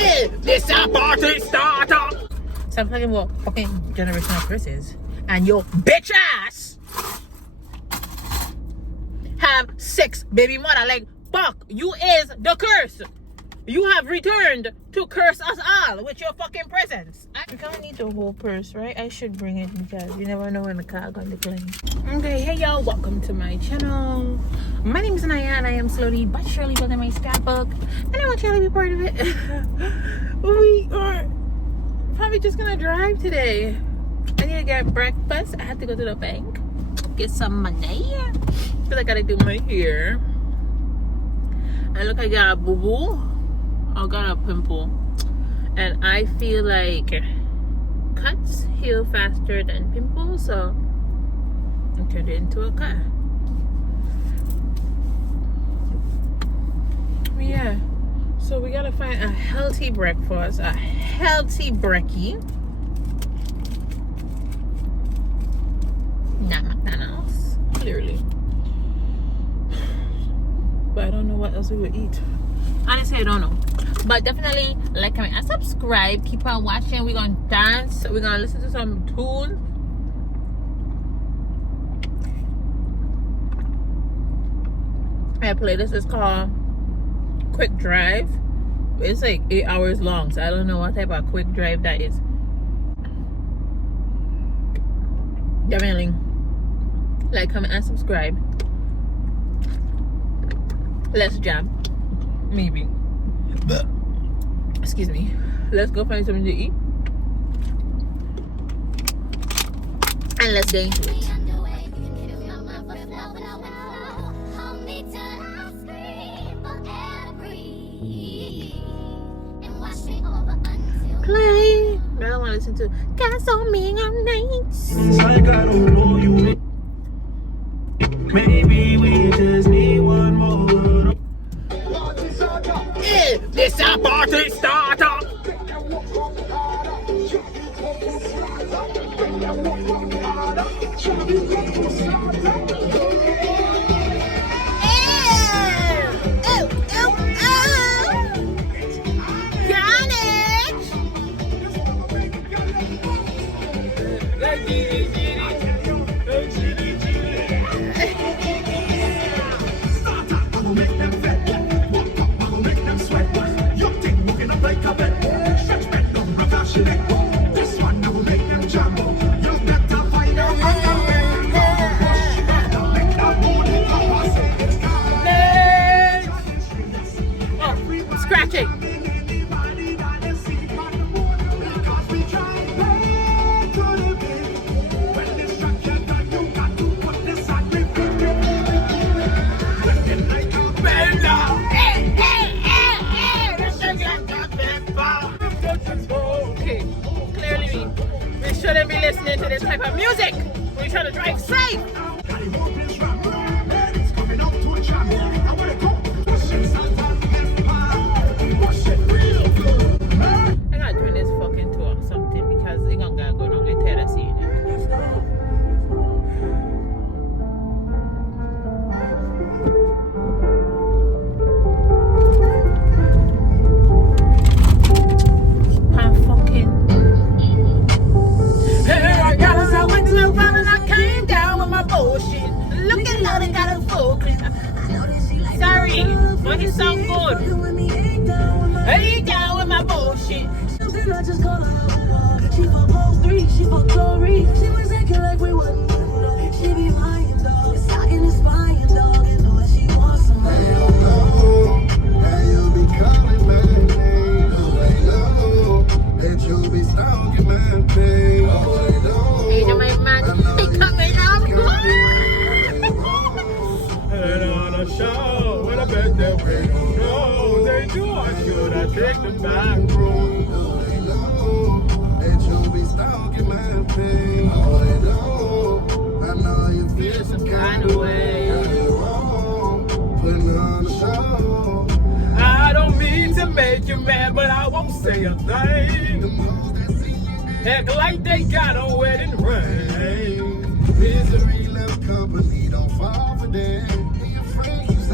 This a party starter. Stop talking about fucking generational curses. And your bitch ass have 6 baby mother. Like, fuck, you is the curse. You have returned to curse us all with your fucking presence. I kind of need the whole purse, right? I should bring it because you never know when the car gonna decline. Okay, hey y'all, welcome to my channel. My name is Naya and I am slowly but surely building my scrapbook. And I want y'all to be part of it. We are probably just gonna drive today. I need to get breakfast. I have to go to the bank, get some money. Cause I gotta do my hair. And look, I got a boo-boo. I got a pimple. And I feel like cuts heal faster than pimples, so I turned it into a cut. Yeah. So we gotta find a healthy breakfast, a healthy brekkie. Not McDonald's, clearly. But I don't know what else we would eat. Honestly, I don't know. But definitely like, comment, and subscribe. Keep on watching. We're gonna dance. We're gonna listen to some tunes. My playlist is called Quick Drive. It's like 8 hours long, so I don't know what type of quick drive that is. Definitely like, comment, and subscribe. Let's jam. Maybe. Excuse me. Let's go find something to eat. And let's get into it. Play. I don't want to listen to Got So Many Nights. Like I don't know you. Maybe we just need one more. This a party starter. Shouldn't be listening to this type of music. We're trying to drive safe. I gotta turn this fucking to something because it's gonna go on. I'm tired of seeing it. Sorry, but he sound good. Hey, down with my bullshit. I just call her. She fucked all 3, she fucked Tori. She was acting like we wasn't. She be lying, dog. Stocking and spying, dog. And know she wants some money. Now you be calling my name. That you be stalking my pay. Hey, you make man be coming up. And on a show, when I bet that we don't know, they do, or should I take the back road? That you be stalking my pain. I know you feel some kind of way. Putting on a show. I don't mean to make you mad, but I won't say a thing. Act like they got a wedding ring. Misery love company, don't fall for them.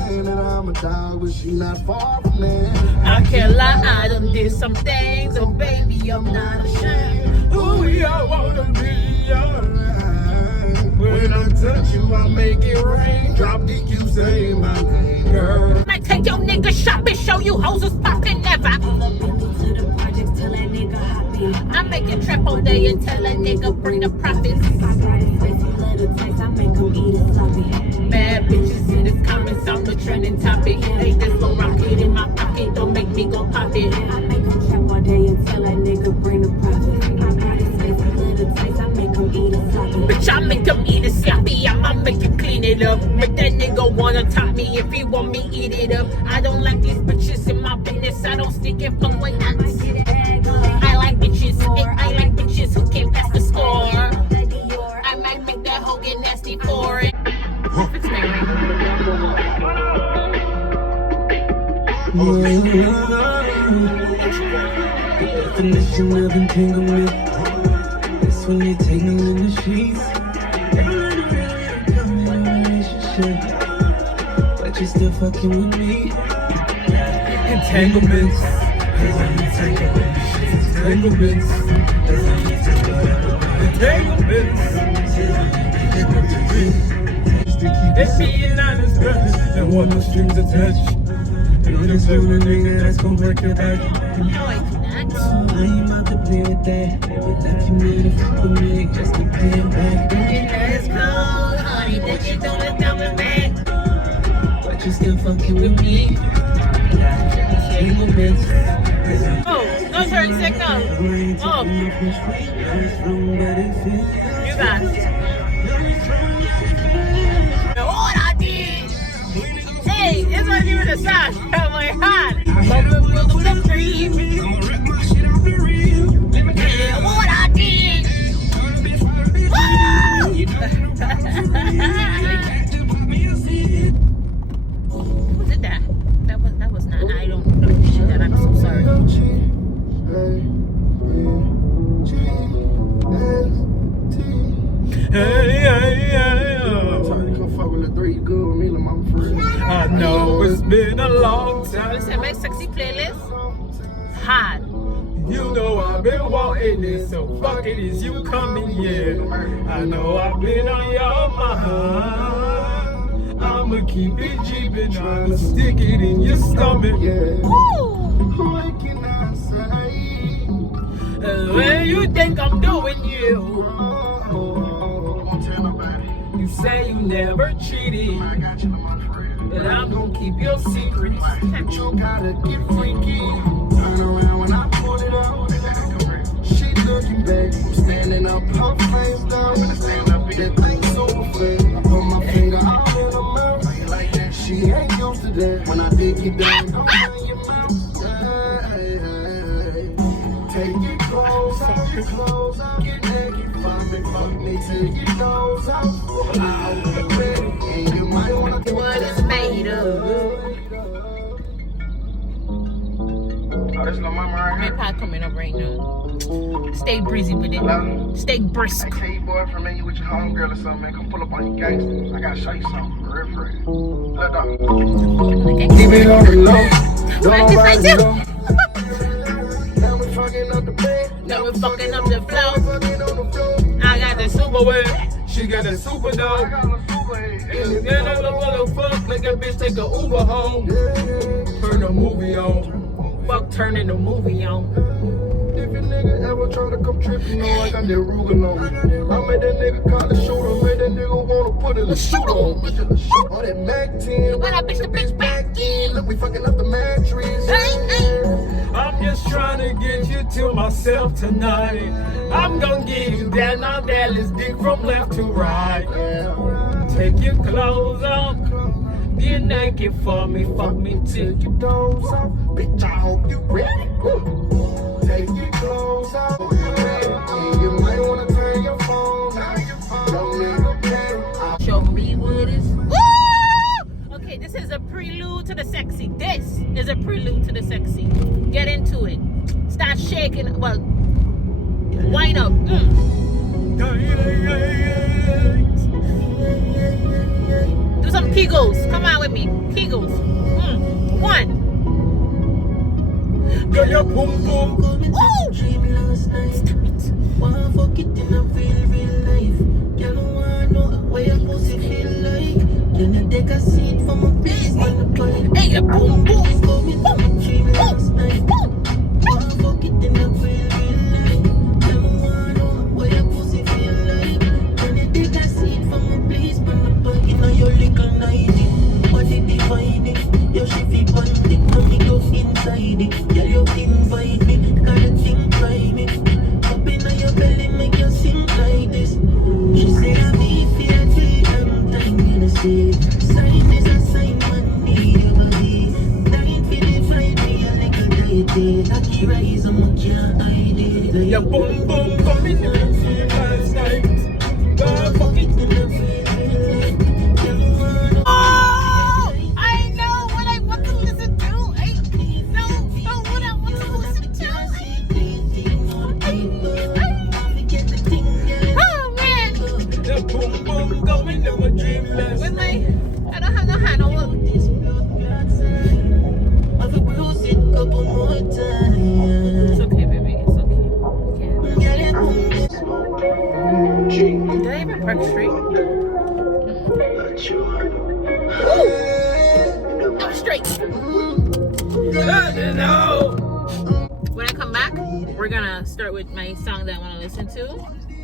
That I'm a dog, but she not far from me. I can't lie, I done did some things, oh baby, I'm not ashamed. Ooh, yeah, I wanna be alright. When I touch you, I make it rain. Drop kick, you say my name, girl. Might take your nigga shopping, show you hoes is popping never. I make it trap all day and tell a nigga bring the profits. Bad bitches in the comments, I'm the trending topic. Hey, this little rocket in my pocket, don't make me go pop it. I make him trap all day and tell a nigga bring the profit. I got his face a little taste, I make him eat it sloppy. Bitch, I make him eat it sloppy, I'ma make you clean it up. Make that nigga wanna top me if he want me eat it up. I don't like these bitches in my business, I don't stick and fuck with nuts. I like bitches who can't pass the score. I might make that hoe get nasty for it. It's Mary. Definition of entanglement. That's when you're tangled in the sheets. Come in a relationship, but you're still fucking with me. Entanglements. Entanglements. Entanglements. It's being honest, girl. And want no strings attached. You just want a nigga that's gonna break your back. No, it's not. I ain't about to play with that. Every time you need to fuck with me, just to pay it back. It's cold, honey, that you don't let down the back. But you're still fucking with me. Entanglements. Oh, no turn signal. Oh, you got it. What I did? Hey, this wasn't even a song. Oh my god. Bubble with the cream. Yeah, what I did. Woo! Was it that? That was not. I don't appreciate that. I'm so sorry. I know it's been a long time. Listen, my sexy playlist. Hard. You know I've been wanting this, so fuck it, is you coming? Yeah. I know I've been on your mind. I'ma keep it jeeping, I'ma stick it in your stomach. Woo! Where you think I'm doing you? You say you never cheated, And I'm gonna keep your secrets. you gotta get freaky. Turn around when I put it on. She looking back, I'm standing up, her face down. Stand up in that thing so fast. I put my finger out in her mouth. Like that, she ain't used to that. When I dig you down, I'm in your mouth. Take your clothes off, your clothes off. Get naked, fuck me till your nose out. I'll be ready, and you might wanna do What it's made of. Oh, this little mama right My here. pod coming up right now. Stay breezy with it. Stay brisk. I tell you, boyfriend, man, you with your homegirl or something, man. Come pull up on you gangsters. I gotta show you something for real, for real. Look, dog. Okay. Keep it on the low. Right, this right too. Now we fucking up the bed. Now we're fucking up the flow. Fucking on the floor. I got the super wet. She got a super dog. I got a super head. And then I don't wanna fuck. Make that bitch take a Uber home. Turn the movie on. Fuck turning the movie on. If a nigga ever try to come tripping, know I got that Ruger on me. I made that nigga call the shooter, made that nigga wanna put it a shoot on me. All that Mac 10, When I bitch the bitch back in. look, we fucking up the mattress. Hey, hey. I'm just trying to get you to myself tonight. I'm gonna give you that now Dallas dick from left to right. Take your clothes off. Get naked for me, fuck me till you doze off. Bitch, I hope you ready. Take your clothes off. You might wanna turn your phone off. Don't nigga pay. Show me what is. Woo! Okay, this is a prelude to the sexy. This is a prelude to the sexy. Get into it. Start shaking. Well, wind up. Do some Kegels. Come on with me. Kegels. 1. Girl, your boom boom. Oh! Dream last night. Wanna fuck it in a real life. You don't wanna know where your pussy feel like. Can you take a seat for my face on the bike? Hey, boom, boom, Come in my dream last night. Wanna fuck it in a real life. You don't wanna know where your pussy feel like. Can you take a seat for my place on the bike? You know your little nighty, body dividing. Your shifty body, come me go inside it. Girl, you invite me, got a thing climbing. Up in your belly, make you sing like this. She said I be fearful, I'm dying to see. Sign is a sign, man, need your body. Dying for the fight, me a little deity. Lucky rise, I'm a can't hide it. Your boom boom come in the dream last night. Girl, fuck it. In the real life, you don't wanna Oh, I know what I want to listen to. I know what I want to listen to. Oh man, Your boom boom come in the dream last with night. my, I don't have no handle. I've bruised it a couple more times. It's okay, baby. It's okay. Did I even park straight? I'm straight. No. When I come back, we're gonna start with my song that I want to listen to.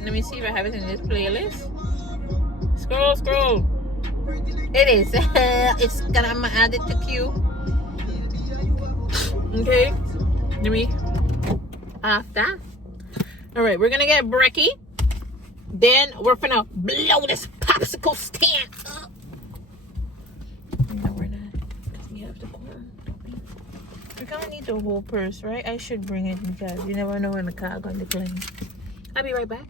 Let me see if I have it in this playlist. Scroll. It is. It's gonna. I'm gonna add it to queue. Okay. Let me off that. All right, we're gonna get brekkie. Then we're gonna blow this popsicle stand up. No, we're not. Because we have the corn. We kind of need the whole purse, right? I should bring it because you never know when the car going to decline. I'll be right back.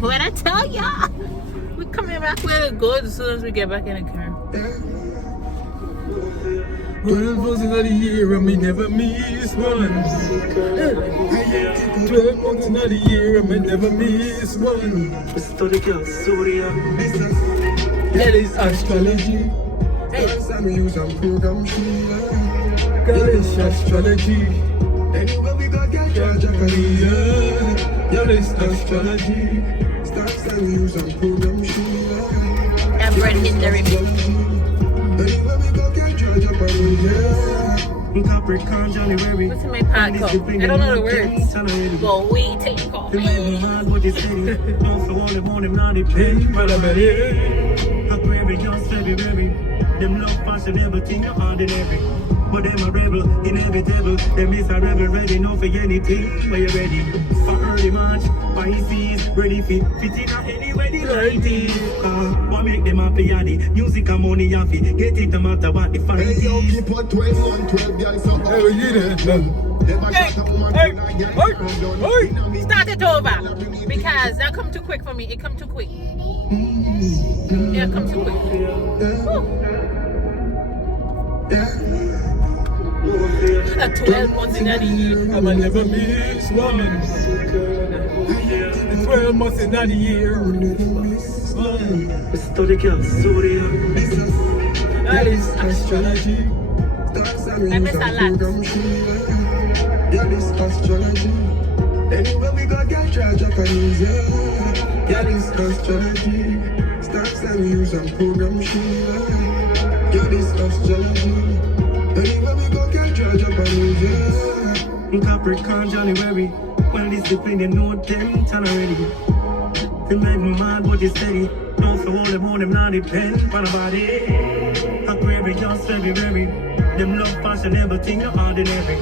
When I tell y'all, we're coming back with the goods as soon as we get back in the car. 12 months in the year and me never miss one. 12 months in the year and me never miss one. That is astrology. That is astrology. Anywhere we go, get Japanese. That is astrology. That bread hindering me. What's in my pocket? I don't know the words. But we take off. Them love passion, everything you ordinary. But them a rebel, inevitable. Them is a rebel, ready now for anything. But you ready for early March, Pisces, ready fit in any wedding like this. What make them happy, yaddy? Music and money, happy. Get it no matter what the fight is. Hey, we get it. Hey. Start it over. Because that come too quick for me. It come too quick. Yeah, it come too quick. A 12 months in a year. I'ma never miss one. 12 months in a year. Study girl, Surya. That is astrology. I miss a lot. That is astrology. Anywhere we go, get Japanese. That is astrology. Stars and use and program Sheila. That is astrology. Anywhere we go, get Japanese. Capricorn, January. Well disciplined, you know them, turn already. They make me mad, but you steady. Don't for all them on them, not depend on nobody. Aquarius, February. Them love passion, everything you ordinary.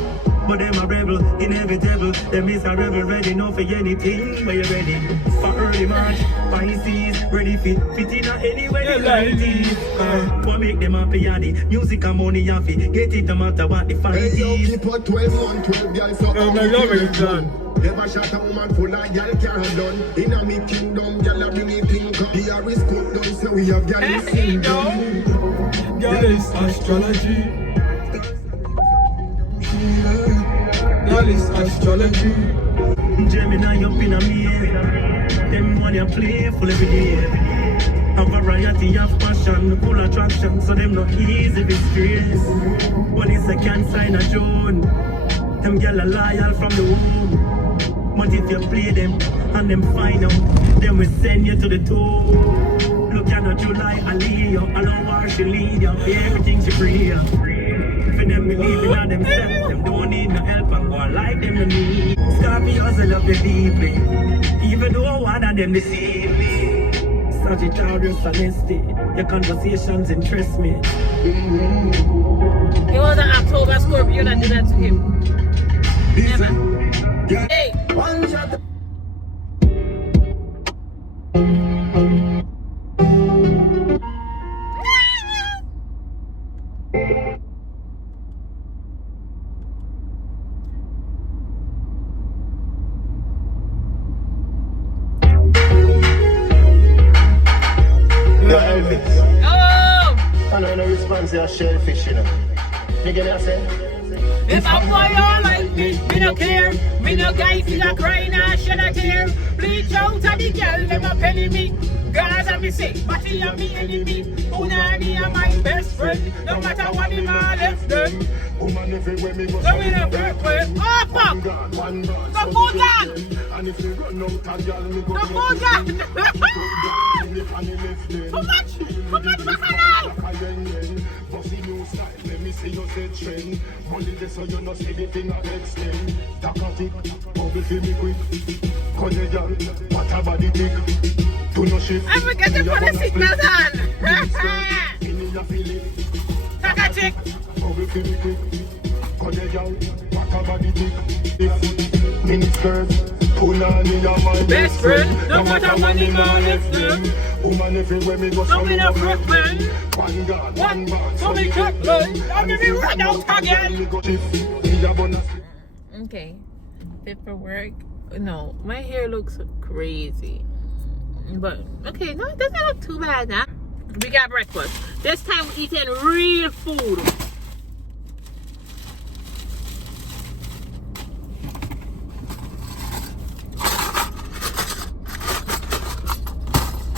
But them a rebel, inevitable. Them is a rebel, ready now for anything. But you ready for early March, Pisces, ready fit in anywhere like this. What make them happy, yaddy? Music and money, happy. Get it no matter what the fight is. Hey, yo, keep on 12 on 12, girl, so Oh my God, it's done. Never shot a woman full of girl can't done. In a me kingdom, girl a bring it thing come. The Harris cook down, so we have girl in syndrome. That is astrology. That is astrology. Gemini up in a me. Them one you play full every day. A variety of passion, full attraction, so them not easy to stress. One is a Cancer in a June. Them girl are loyal from the womb. But if you play them and them find out, then we send you to the tomb. Look at July, Aliyah, I know where she lead you. Everything she free you. For them believe in themselves, them don't need no help and go like them no need. Scorpios, I love you deeply, even though one of them deceive me. Sagittarius honesty, your conversations interest me. It was an October Scorpio that did that to him. Never. Hey. Response to shellfish, you know. You get what I say? If a boy all like me no care. Me no guy feel a crying or shed a tear. Bleach out of the girl, them a penny me. Girls and me say, but he and me enemy. Unani are my best friend. No matter what him all left them. Woman everywhere me go. So me no break way. Oh fuck! Go go down! And if you run out of girl, me go. Go down! How much? How much bacchanal? Bossy new style, let me see you say trend. Money this so you no see the thing I extend. Takatic, bubble feel me quick. Cause you young, what a body tick. Do no shift. I forget to put the signals on. Takatic. Bubble feel me quick. Cause you young, what a body tick. Mini skirt. Punani are my best friend. No matter money man left them. Woman everywhere me go. So me no broke man. One God, one man. So me cut man. I me be run out again. Okay, fit for work. No, my hair looks crazy. But okay, no, it doesn't look too bad now. We got breakfast. This time we're eating real food.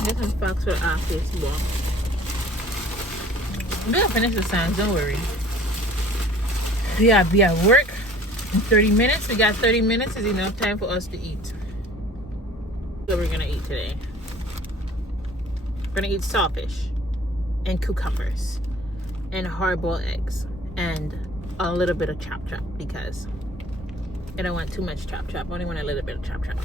Different facts for after this walk. We're gonna finish the signs, don't worry. We gotta be at work in 30 minutes. We got 30 minutes is enough time for us to eat. So we're gonna eat today. We're gonna eat sawfish and cucumbers and hard-boiled eggs and a little bit of chop chop because I don't want too much chop chop. I only want a little bit of chop chop.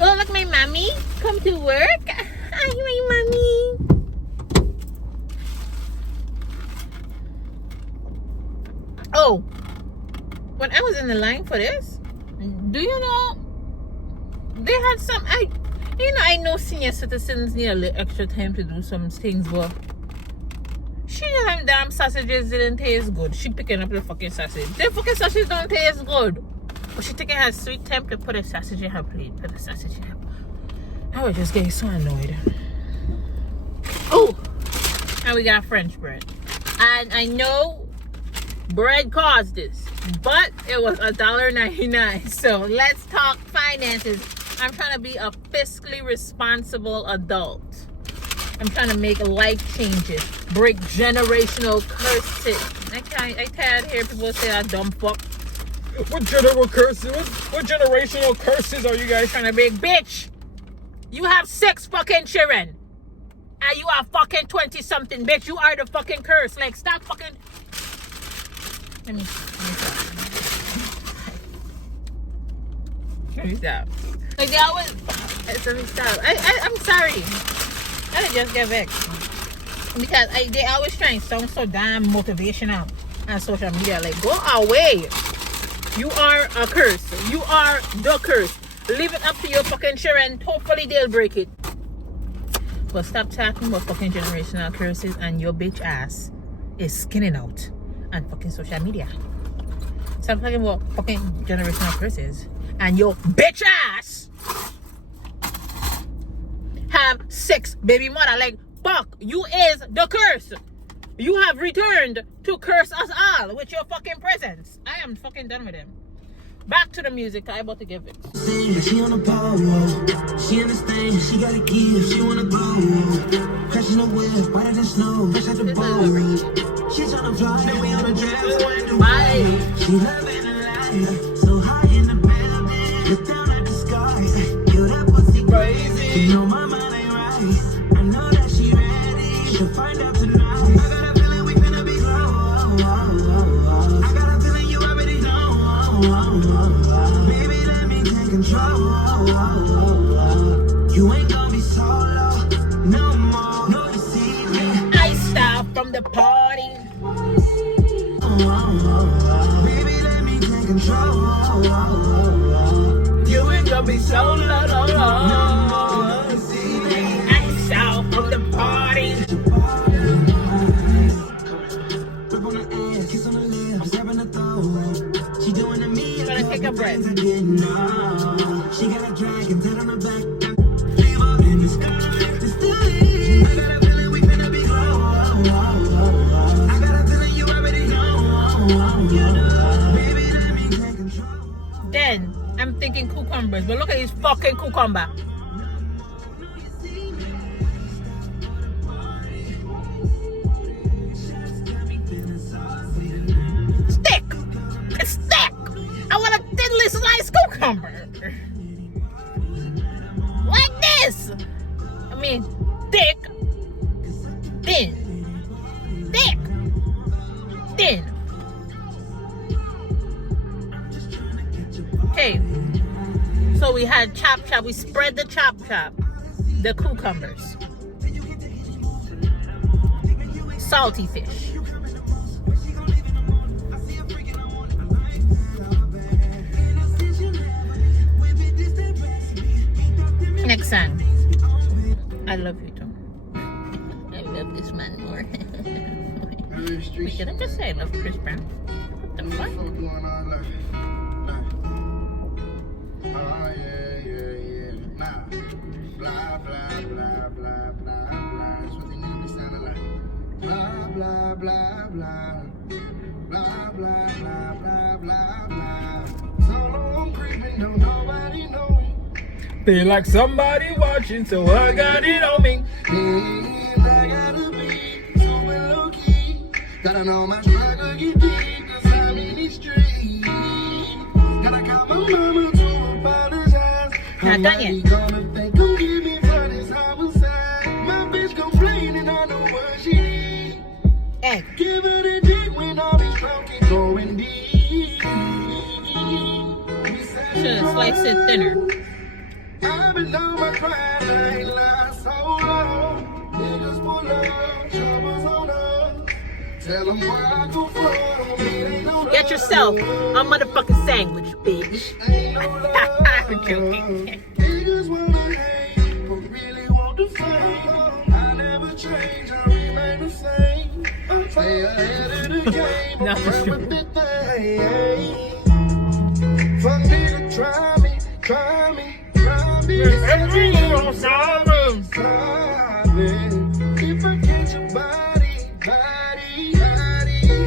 Oh, look, my mommy come to work. Hi, my mommy. Oh, when I was in the line for this, do you know they had some? I know senior citizens need a little extra time to do some things, but she knew them damn sausages didn't taste good. She picking up the fucking sausage. The fucking sausage don't taste good. But she taking her sweet time to put a sausage in her plate. Put a sausage in her. I was just getting so annoyed. Oh, and we got French bread. And I know bread caused this, but it was $1.99. So let's talk finances. I'm trying to be a fiscally responsible adult. I'm trying to make life changes, break generational curses. I can't hear people say that dumb fuck. What generational curses are you guys trying to make? Bitch, you have 6 fucking children. And you are fucking 20 something, bitch. You are the fucking curse. Like, stop fucking. Let me stop. Like, they always. Let me stop. I'm sorry. I just get vexed. Because they always try and sound so damn motivational on social media. Like, go away. You are a curse. You are the curse. Leave it up to your fucking children. Hopefully they'll break it. But stop talking about fucking generational curses and your bitch ass is skinning out on fucking social media. Stop talking about fucking generational curses and your bitch ass have 6 baby mother. Like, fuck, you is the curse. You have returned to curse us all with your fucking presence. I am fucking done with him. Back to the music. I'm about to give it. She on the ball, she understand, she gotta give, she wanna go. Crashing the wheel, brighter than snow, fresh out the bowl. She tryna fly, then we on a jet, going to Bye. She loving the light, so high in the building, look down at the sky. You that pussy crazy, you know my mind ain't right. I know that she ready, she'll find out tonight. I got a feeling we finna be close. I got a feeling you already know. Baby, let me take control. You ain't gonna be solo no more. No deceiving. I stop from the party. Baby, let me take control. You ain't gonna be so low. No more deceiving. I stop from the party. Grip on the ass, kiss on the lips, grabbing the throat. She doing to me. Gonna take a breath. I didn't know. She got a dragon dead on her back. Leave her in the sky. It's still here. I got a feeling we finna be close. I got a feeling you already know. Baby, let me take control. Then I'm thinking cucumbers, but look at this fucking cucumber. Stick! It's thick! I want a thinly sliced cucumber. Like this! I mean, thick, thin, thick, thin. Okay, so we had chop, we spread the chop, the cucumbers, salty fish, next time. I love you too. I love this man more. Wait, did I just say I love Chris Brown? What the fuck? Blah, blah, blah, blah, blah, blah. That's what they need to be sounding like. Blah, blah, blah, blah. Blah, blah, blah, blah, blah, blah. So long creeping, don't nobody know me. Feel like somebody watching, so I got it on me. And I gotta be super low key. Gotta know my struggle get deep, cause I'm in these streets. Gotta call my mama to apologize. Not done yet. Gonna think I'm giving for this homicide. My bitch complaining, I know what she need. Egg. Give her the dick when all these drunkies going deep. Should have sliced it thinner. I've been on my grind, I ain't lost so long. Niggas pull up, troubles on us. Tell them where I go from. It ain't no Get yourself a motherfucking sandwich, bitch. ain't no love. I'm joking. Niggas wanna hate, but really want the fame. I never change, I remain the same. I'm way ahead of the game. Not for I'm sure. with the thing. Fuck nigga, try me, try me, try me. Every little sorrow. If I catch your body,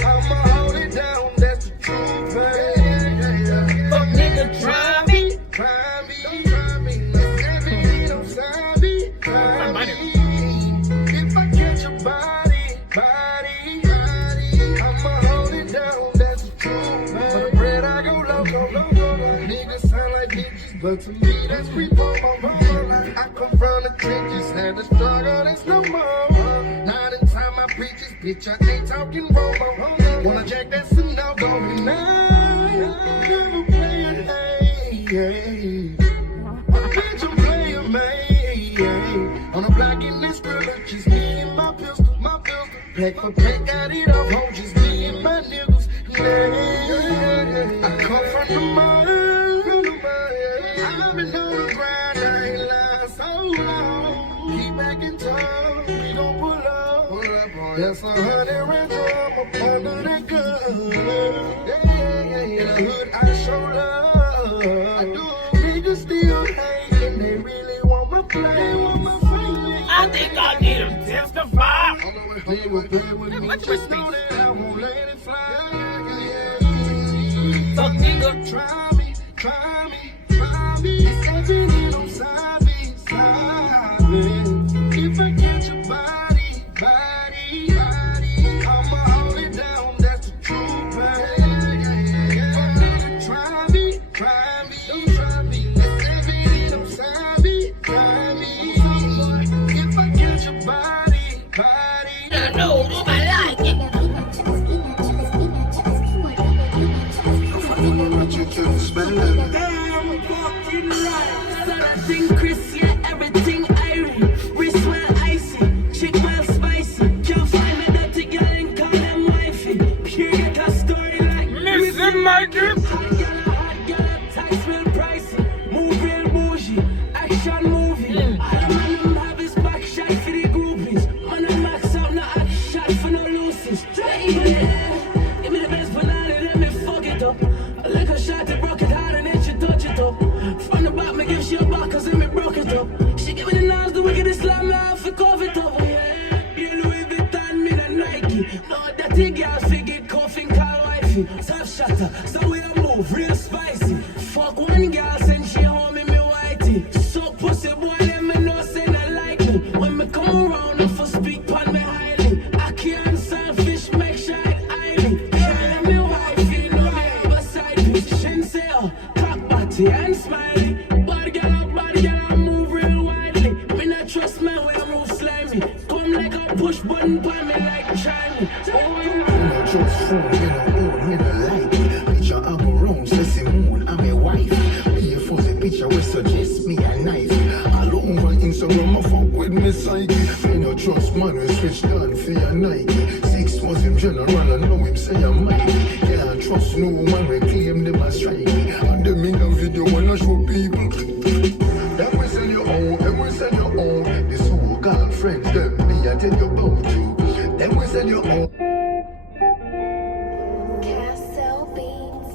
I'ma hold it down, that's the truth, baby. Fuck nigga, try me. Try me, everything don't sign me, try me. If I catch your body, I'ma hold it down, that's the truth, baby. For the bread I go loco, niggas sound like bitches, but to me that's creep on my road. I come from the trenches, had to struggle, that's no more. Not in time I preach this bitch, I ain't talking robo. Wanna check that's a no-go, and I never play it, hey. Bitch, I'm playing, man. On the block in this grill, just me and my pistol. Pack for pack, got it off home, just me and my niggas. I come from the mud. I've been on the grind, I ain't lying so long. Keep back in time, we gon' pull up. That's 100 rounds up under the gun. In the hood, I show love. I do. Niggas still hate, and they really want my play, I think I need to testify. Play with Much just more know space. that I won't let it fly. Fuck nigga. Try me. It's everything on side. If I catch your body, I'ma hold it to spend them. Damn fucking right. So that thing Chris, yeah, everything irie. Wrist well icy, chick well spicy. Can't find me dirty girl and call them wifey. Pure get a story like Missing my grip. hot girl, ties real pricey. Move real bougie, action movie. All the man have his back shot for the groupies. Man, I max out, no act shot for no loosies. Yeah, give me the best banana, let me fuck it up. I like a shot that broke it hard and then she touch it up. From the back, me give she a back, cause then me broke it up. She give me the knives, the wickedest slam laugh for cover it up. Yeah, you Louis Vuitton, me the Nike. No, that thing girl figure coughing, call wifey. Top shatter, so we a move real spicy. Fuck one girl, send she home in me whitey. So pussy boy, let me know, say not like me. When me come around, I for speak pon me highly. I can't selfish, make sure it highly. Tell me wifey, no me beside me. Shin say, oh, cock body and smiley. Bad girl, I move real widely. Me not trust man when I move slimy. Come like a push button pon me like China. No just phone, you know, own, me no like it. Picture I go round, Ceci Moon, I'm a wife. Me a fuzzy picture will suggest me a knife. All over Instagram, I fuck with me psyche. Me no trust man, we switch down for your Nike. 6 months him general, I know him say I'm mighty. Can't trust no man, we claim them as strike me. And them in a video when I show people. That we sell your own, them we sell your own. This whole girlfriends, them me I tell you about you. Them we sell your own. Castle Beats.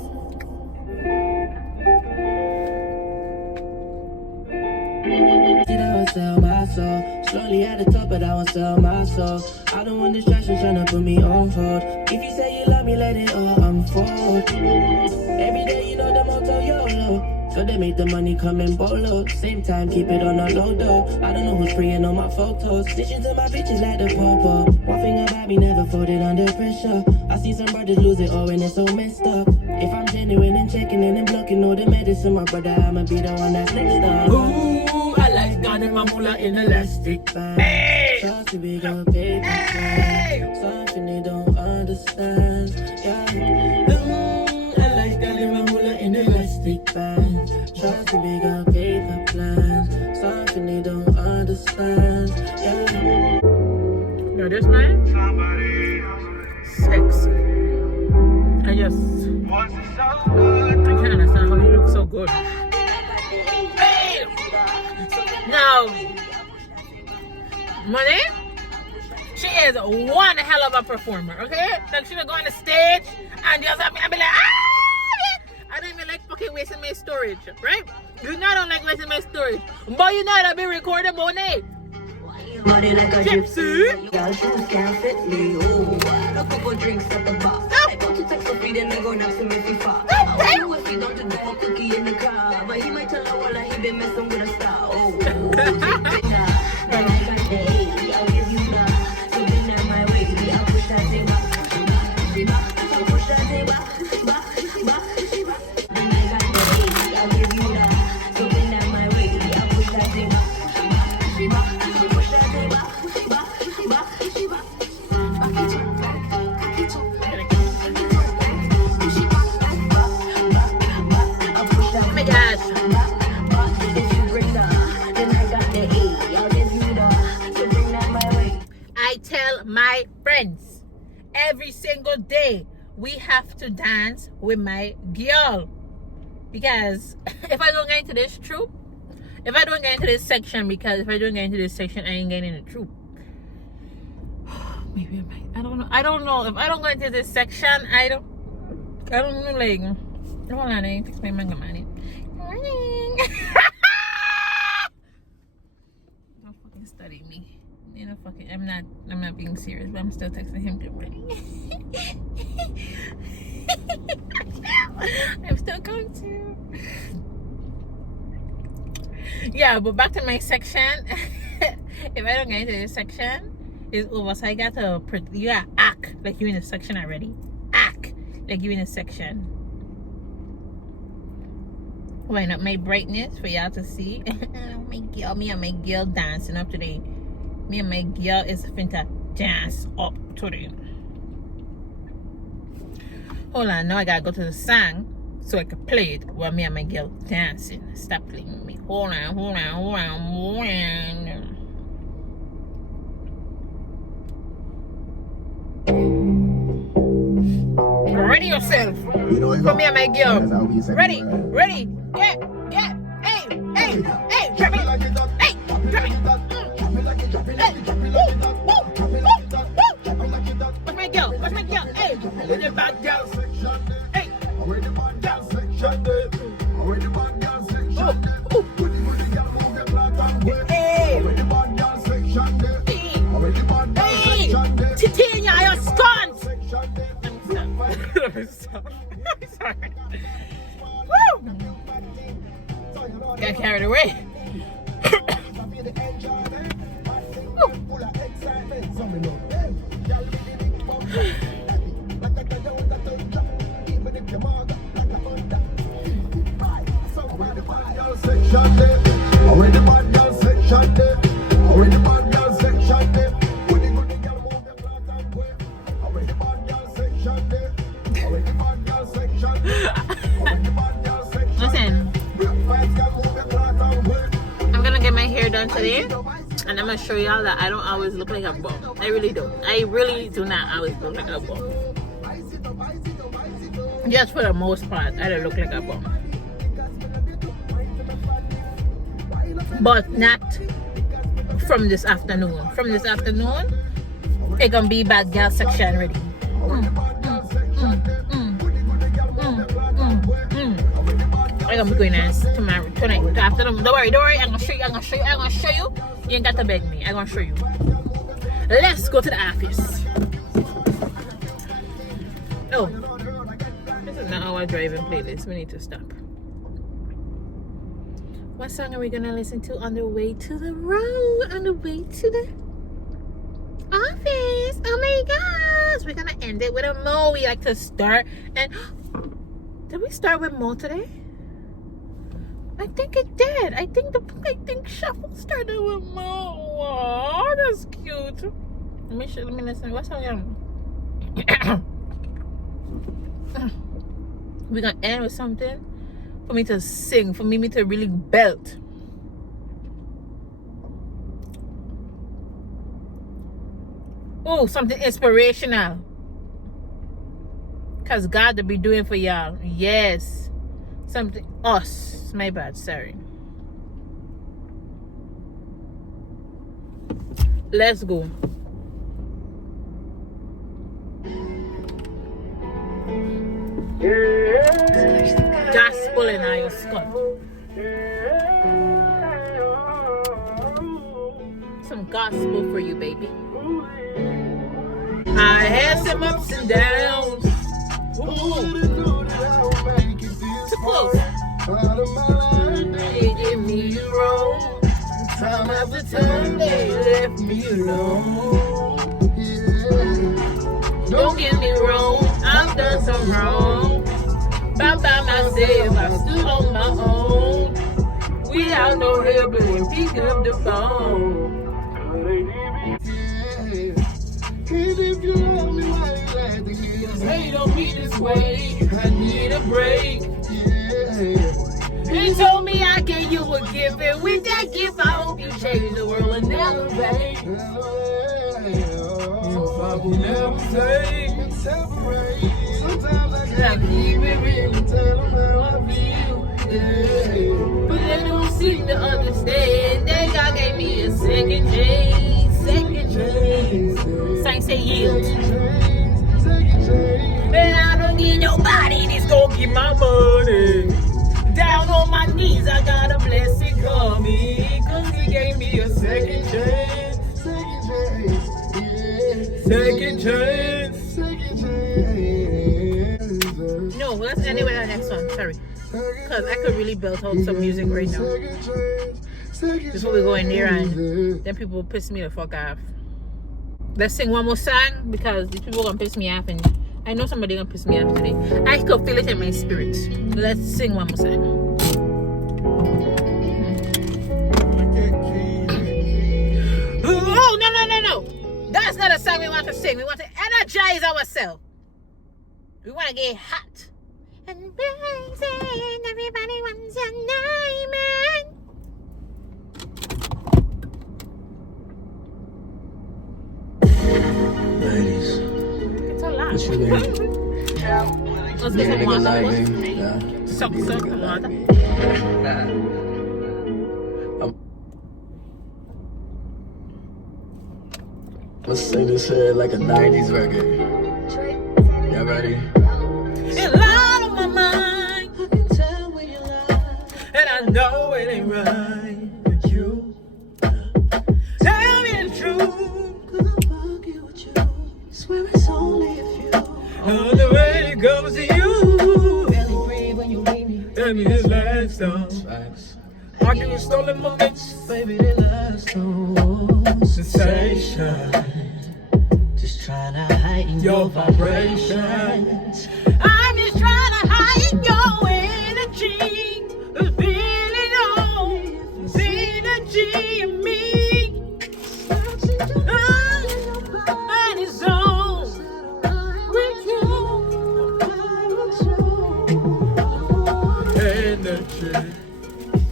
Did I want sell my soul? Slowly at the top, but I want sell my soul. I don't want distractions trying to put me on hold. If you say you love me, let it all unfold. Every day, you know the motto YOLO. So they make the money come in bolo. Same time, keep it on a low though. I don't know who's preying on my photos. Stitching to my bitches like the popo. One thing about me, never folded under pressure. I see some brothers lose it all when it's so messed up. If I'm genuine and checking in and blocking all the medicine, my brother, I'ma be the one that's next up. Ooh, I like God and my moolah in elastic. Hey! Trust to be gonna pay me back. Something they don't understand. Yeah. I like God and my moolah in elastic. Trust to be gonna pay for plans. Something they don't understand. Yeah. Now this man, sex. I can't understand how you look so good. Hey! Now, Money, she is one hell of a performer, okay? Like she'll go on the stage and just I'll be like, ah! I don't even like fucking wasting my storage, right? You know I don't like wasting my storage. But you know I'll be recording Monet. Body like a gypsy. Y'all shoes can't fit me. Oh, a couple drinks at the bar. I go to text Sophie, then I go next to me FIFA. I wonder if he don't do a cookie in the car, but he might tell her all he been messing with a star. Oh, take that. Then I got the A, I'll give you that. So bring that my way, I'll push that thing back. I'll push that thing back. Then I got the A, I'll give you that. So bring that my way, I'll push that thing back. Oh my gosh. I tell my friends every single day we have to dance with my girl, because if I don't get into this troop, if I don't get into this section, because if I don't get into this section, I ain't getting in the troop. Maybe I might. I don't know. If I don't go into this section, I don't know, like, hold on, I fix my manga money. Morning. Don't fucking study me. You know, fucking, I'm not being serious, but I'm still texting him good morning. I'm still going to. Yeah, but back to my section. If I don't get into this section, it's over. So I got to, you gotta act like you're in a section already. Act like you're in a section. Wind up my brightness for y'all to see. My girl, me and my girl dancing up today. Me and my girl is finna dance up today. Hold on, now I gotta go to the song so I could play it while me and my girl dancing. Stop playing with me. Hold on, hold on, hold on, hold on. Ready yourself. You know, For me and my girl. That's how we say Ready, it. ready, get, hey, hey, hey, drop it, hey, drop it. Hey, woo, woo, woo, woo. What's my girl? What's my girl? Hey, With the bad girl section, hey, with the bad girl section, with the bad girl section, with the girl move the clock and wait. hey, With the bad girl section, hey, with the bad girl hey, section, Titania, you're scunt. section. Let me stop. Sorry. Woo! Got carried away. With the bad girl section, with the bad girl section, with the good girl move the clock and wait. With the bad girl section, with the bad girl section, with the bad girl section. Listen, Vibes girl move the clock and wait. I'm gonna get my hair done today, and I'm gonna show y'all that I don't always look like a bum. I really don't. I really do not always look like a bum. Just for the most part, I don't look like a bum. But not from this afternoon. From this afternoon, it gonna be bad girl section ready. I'm gonna be going nice tomorrow, tonight, afternoon. Don't worry. I'm gonna show you. You ain't got to beg me. I'm gonna show you. Let's go to the office. Oh, this is not our driving playlist. We need to stop. What song are we gonna listen to on the way to the road? On the way to the office? Oh my gosh! We're gonna end it with a Mo. We like to start and did we start with Mo today? I think it did. I think Shuffle started with Mo. Oh, that's cute. Let me listen. What song? We're gonna end with something for me to sing, for me to really belt. Oh, something inspirational. Cause God to be doing for y'all. Yes. Something us. My bad, sorry. Let's go. Gospel in our skull. Some gospel for you, baby. I had some ups and downs. Too close. They did me wrong. Time after time they left me alone. Don't get me wrong, I've done some wrong. By myself, I stood on my own. Without no help, and pick up the phone. If you love me, why you let me? Hey, don't be this way. I need a break. Yeah. He told me I gave you a gift, and with that gift, I hope you change the world and elevate. If I can never take Separate. Sometimes I I can't keep it real, tell them how I feel. Yeah. but they don't seem to understand that God gave me a second chance. Second chance. Saints say yield. Second chance. And I don't need nobody that's gonna get my money. Down on my knees, I got a blessing coming. Cause he gave me a second chance. Second chance. Yeah. second chance. Second chance. No, let's end it with our next one. Sorry. Because I could really belt out some music right now. Before we go in there and then people will piss me the fuck off. Let's sing one more song because these people gonna piss me off and I know somebody gonna piss me off today. I could feel it in my spirit. Let's sing one more song. Oh, no. That's not a song we want to sing. We want to energize ourselves. We want to get hot and blaze chilling. Let's Be get a some nigga water. like me. Yeah. Suck, Be a suck, nigga like water. me. Let's sing this here like a 90s record. Y'all ready? It's loud on my mind, I can tell when you lie. and I know it ain't right with you. Tell me the truth. Cause I'm bugging with you. Swear it's only a few. On the way it goes to you. Barely breathe when you leave me. Tell me this last song. Facts. Arguing stolen moments. Baby, they last those. Sensation. Just trying to heighten Your your vibration. vibrations. I'm just trying to hide your energy. There's really no synergy in me. And it's on with you. Energy.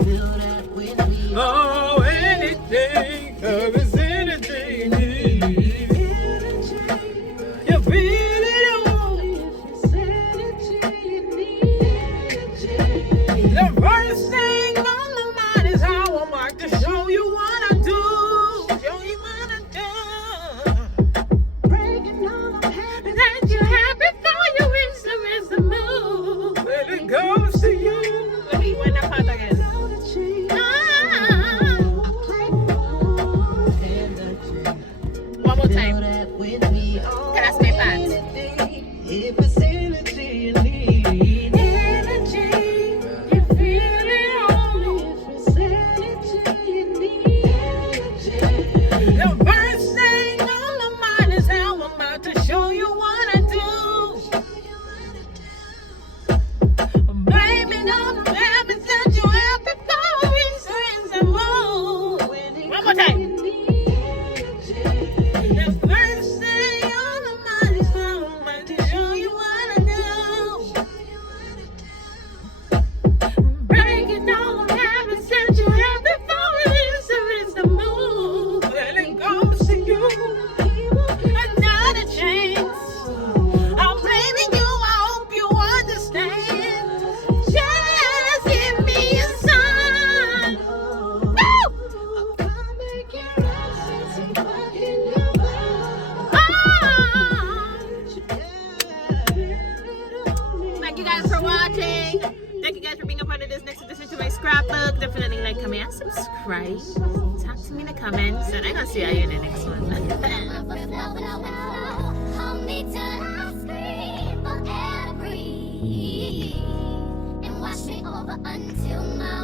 Feel that with me. Oh, anything. Cause it's energy you need. You feel it all. The first thing on the mind is how I'm like to show you what I do. Show you what I do. That you happy for you is the move. When it goes to you. Let me wind that part again. One more time. Can I stay pants? If it's energy you need. Energy, you feel it all. If it's energy you need. The first thing on my mind is how I'm about to show you what I do. Baby, don't happen that you happy for reasons and more. One more time. The first thing on my mind is how I'm about to show you what I do. Breaking all the habits that you happy for reasons and more. When it comes to you, another chance. I'm blaming you, I hope you understand. Just give me a sign. Thank you guys for watching. Thank you guys for being a part of this next edition to my scrapbook. Definitely like, comment, and subscribe. Talk to me in the comments, and I'm gonna see you in the next one. Hold me till I scream for air to breathe, and wash me over until my